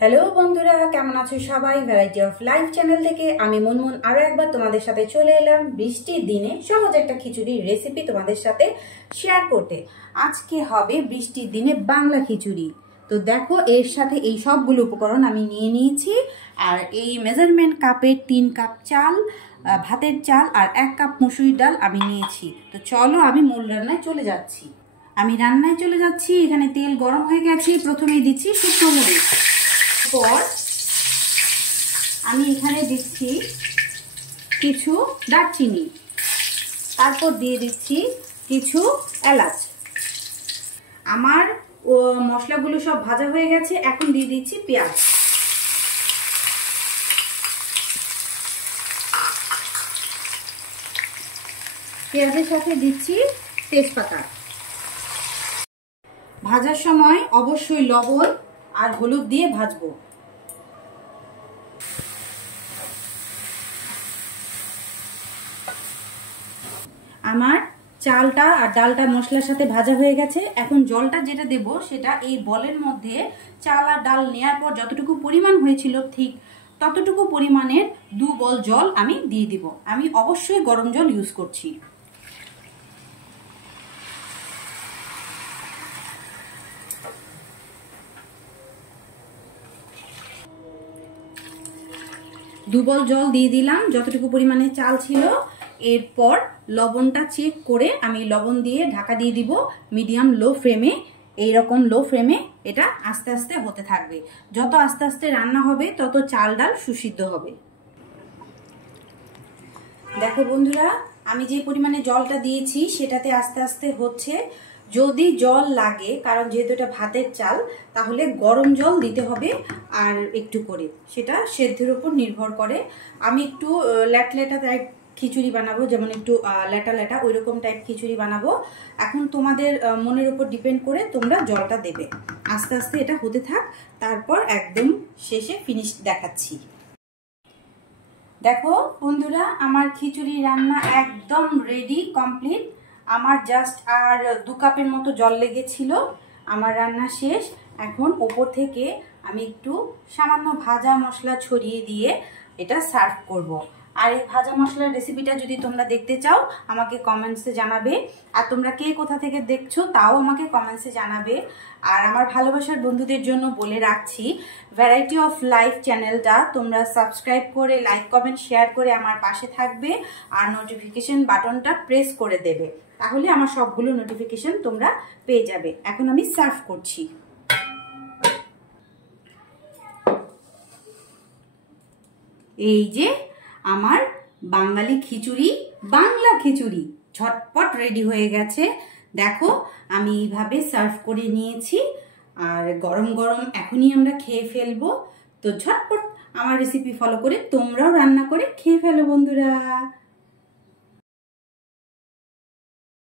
Hello বন্ধুরা, কেমন আছো সবাই? ভ্যারাইটি অফ লাইফ চ্যানেল থেকে আমি মুনমুন আরো একবার তোমাদের সাথে চলে এলাম বৃষ্টির দিনে সহজ একটা খিচুড়ির রেসিপি তোমাদের সাথে শেয়ার করতে। আজকে হবে বৃষ্টির দিনে বাংলা খিচুড়ি। তো দেখো, এর সাথে এই সবগুলো উপকরণ আমি নিয়ে নিয়েছি। আর এই মেজারমেন্ট কাপের 3 কাপ চাল, ভাতের চাল আর 1 কাপ মসুরির ডাল আমি নিয়েছি। তো চলো আমি মূল রান্নায় চলে যাচ্ছি। এখানে তেল গরম হয়ে গেছে। প্রথমেই দিচ্ছি শুকনো মরিচ, পর আমি এখানে দিচ্ছি কিছু দারচিনি, তারপর দিয়ে দিচ্ছি কিছু এলাচ। আমার মশলাগুলো সব ভাজা হয়ে গেছে। এখন দিয়ে দিচ্ছি পেঁয়াজ। পেঁয়াজের সাথে দিচ্ছি তেজপাতা। ভাজার সময় অবশ্যই লবণ আর হলুদ দিয়ে ভাজবো। আমার চালটা আর ডালটা মশলার সাথে ভাজা হয়ে গেছে। এখন জলটা যেটা দেব সেটা এই বলের মধ্যে চাল আর ডাল নেওয়ার পর যতটুকু পরিমাণ হয়েছিল ঠিক ততটুকু পরিমাণের 2 বল জল আমি দিয়ে দিব। আমি অবশ্যই গরম জল ইউজ করছি। দু বল জল দিয়ে দিলাম, যতটুকু পরিমাণে চাল ছিল। এরপর লবণটা চেক করে আমি লবণ দিয়ে ঢাকা দিয়ে দিব মিডিয়াম লো ফ্লেমে। এইরকম লো ফ্লেমে এটা আস্তে আস্তে হতে থাকবে। যত আস্তে আস্তে রান্না হবে তত চাল ডাল সুসিদ্ধ হবে। দেখো বন্ধুরা, আমি যে পরিমাণে জলটা দিয়েছি সেটাতে আস্তে আস্তে হচ্ছে। যদি জল লাগে, কারণ যেহেতু এটা ভাতের চাল, তাহলে গরম জল দিতে হবে আর একটু করে, সেটা সেদ্ধের উপর নির্ভর করে। আমি একটু ল্যাটা টাইপ খিচুড়ি বানাবো, যেমন একটু ল্যাটা ওই রকম টাইপ খিচুড়ি বানাবো। এখন তোমাদের মনের উপর ডিপেন্ড করে তোমরা জলটা দেবে। আস্তে আস্তে এটা হতে থাক, তারপর একদম শেষে ফিনিশ দেখাচ্ছি। দেখো বন্ধুরা, আমার খিচুড়ি রান্না একদম রেডি, কমপ্লিট। আমার জাস্ট আর 2 কাপের মতো জল লেগেছিল। আমার রান্না শেষ। এখন ওপর থেকে আমি একটু সামান্য ভাজা মশলা ছড়িয়ে দিয়ে এটা সার্ভ করব। আর এই ভাজা মশলার রেসিপিটা যদি তোমরা দেখতে চাও আমাকে কমেন্টসে জানাবে। আর তোমরা কে কোথা থেকে দেখছো তাও আমাকে কমেন্টসে জানাবে। আর আমার ভালোবাসার বন্ধুদের জন্য বলে রাখছি, ভ্যারাইটি অফ লাইফ চ্যানেলটা তোমরা সাবস্ক্রাইব করে লাইক কমেন্ট শেয়ার করে আমার পাশে থাকবে আর নোটিফিকেশন বাটনটা প্রেস করে দেবে, তাহলে আমার সবগুলো নোটিফিকেশন তোমরা পেয়ে যাবে। এখন আমি সার্ভ করছি। এই যে আমার বাঙালি খিচুড়ি, বাংলা খিচুড়ি ঝটপট রেডি হয়ে গেছে। দেখো, আমি এইভাবে সার্ভ করে নিয়েছি। আর গরম গরম এখনই আমরা খেয়ে ফেলবো। তো ঝটপট আমার রেসিপি ফলো করে তোমরাও রান্না করে খেয়ে ফেলো বন্ধুরা।